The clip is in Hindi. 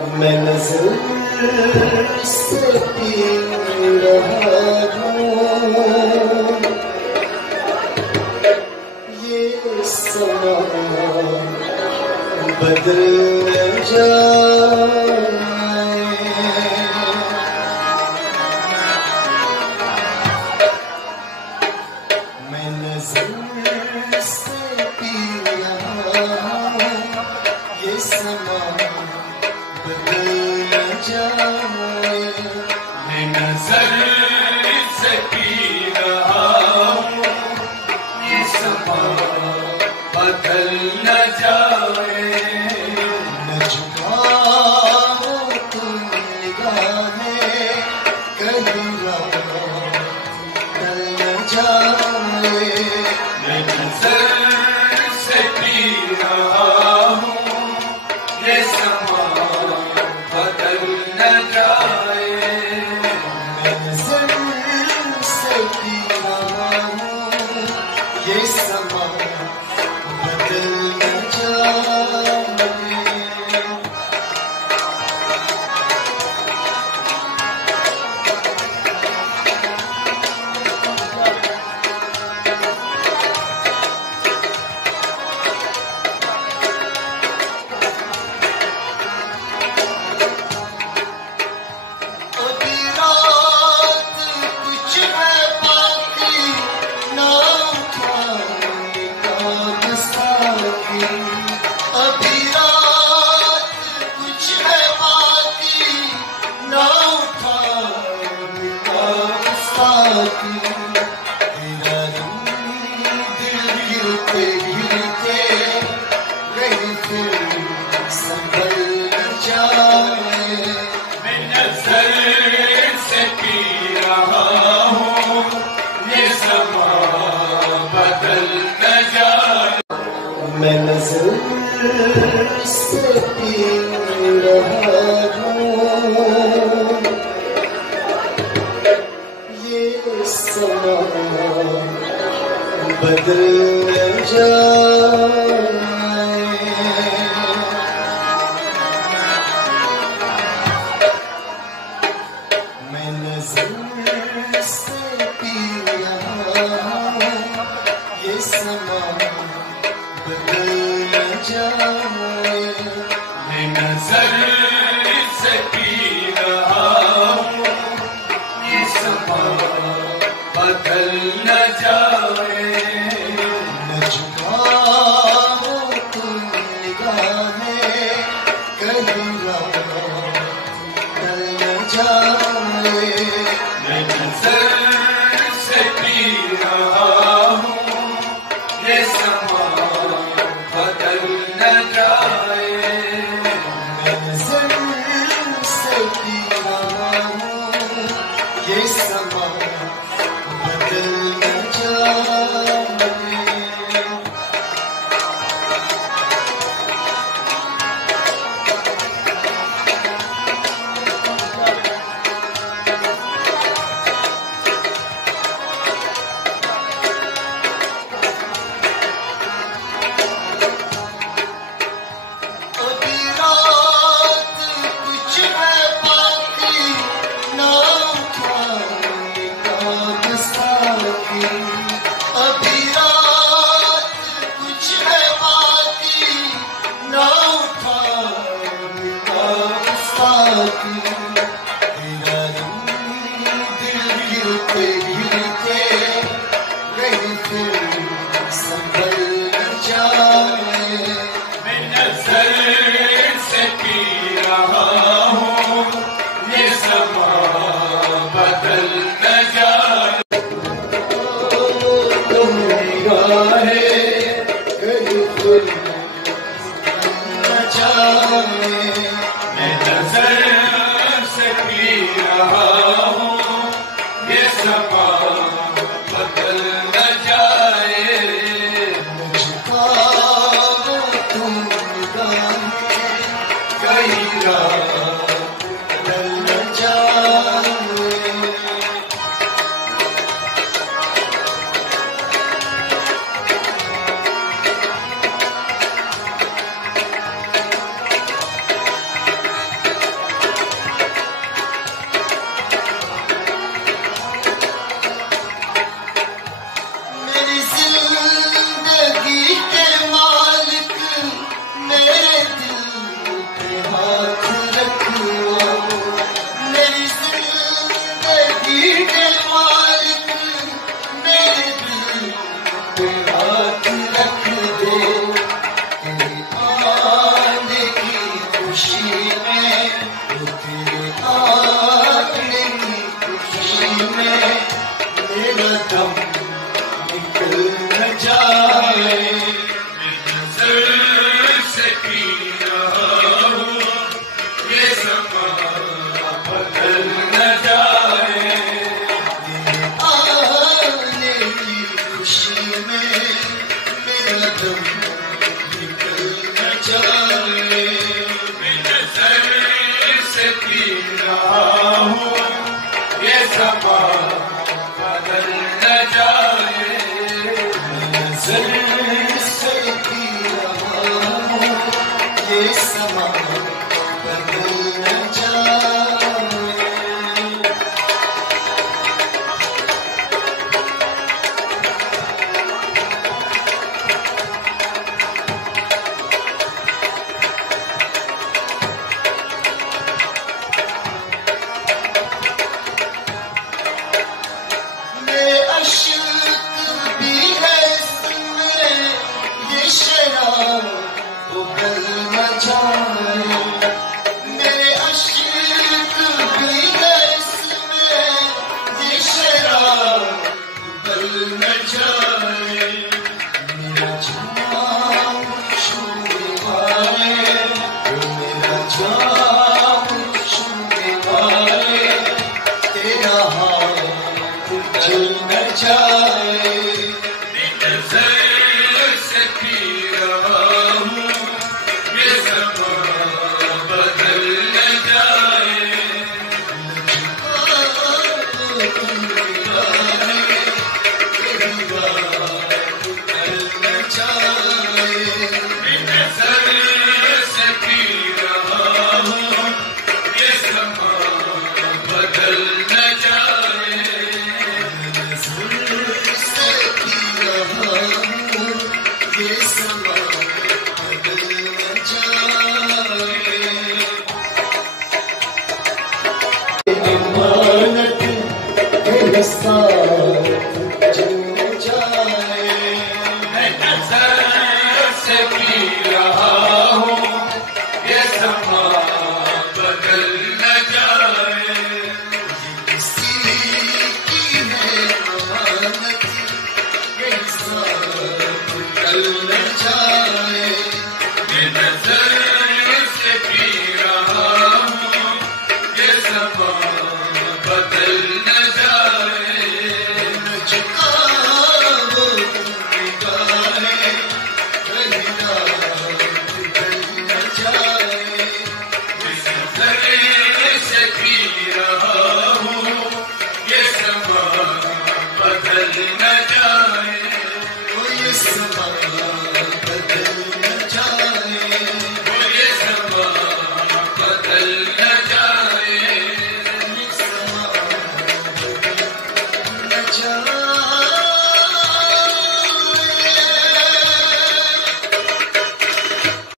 मैं नजर से पी रहा हूँ, ये समा बदल न जाए। मैं नजर से पी रहा हूँ, ये समा बदल न जाए। मैं नजर से पी रहा हूँ, ये समा बदल न जाए। न झुकाओ तुम निगाहें, कहीं रात ढल न जाए। मैं नजर से पी रहा हूँ, ये समा बदल न जाए। मैं नजर से पी रहा हूँ, ये समा बदल न जाए। अभी रात कुछ है बाकी, ना उठाने का साथी। अभी रात कुछ है बाकी, ना उठाने का साथी। तेरा रंग दिल गिरते गिरते कहीं फिर संभल न जाए। मैं नजर से पी रहा हूँ, ये समा बदल न जाए। मैं नजर से पी रहा हूँ, ये समा बदल न जाए। मैं नजर से पी रहा हूँ, ये समा बदल न जाए। मैं नजर से पी रहा हूँ, ये समा बदल न जाए। न झुकाओ तुम निगाहें, कहीं रात ढल न जाए। मैं नजर से पी रहा हूँ, ये समा बदल न जाए। मैं नजर से पी रहा हूँ, ये समा बदल न जाए। अभी रात कुछ है बाकी, ना उठाने का साथी। अभी रात कुछ है बाकी, ना उठाने का साथी। तेरा रंग दिल गिरते गिरते कहीं फिर संभल न जाए। मैं नजर से पी रहा हूँ, ये समा बदल न जाए। तुम निगाहें कहीं फिर न जाए। मैं नजर से पी रहा हूँ, ये समा बदल न जाए। न झुकाओ तुम निगाहें, कहीं रात ढल न जाए। खुशी में, तेरे आने की खुशी में मेरा दम निकल न जाए। नजर से पी रहा हूँ, ये समा बदल न जाए। आने की खुशी में मेरा दम निकल न जाए। नजर से पी रहा हूँ, ये समा बदल न जाए। नजर से पी रहा हूँ, ये समा बदल न जाए। ये अश्क भी है इसमें, ये शराब उबल न जाए। मेरे अश्क भी है इसमें, ये शराब उबल न जाए। मेरा जाम छूने वाले, मेरा जाम छूने वाले, तेरा हाथ चल न जाए। नजर से पी रहा हूँ, ये समा बदल न जाए। नजर से पी रहा हूँ, ये समा बदल न जाए। ये समा बदल न जाए। अमानत है साथ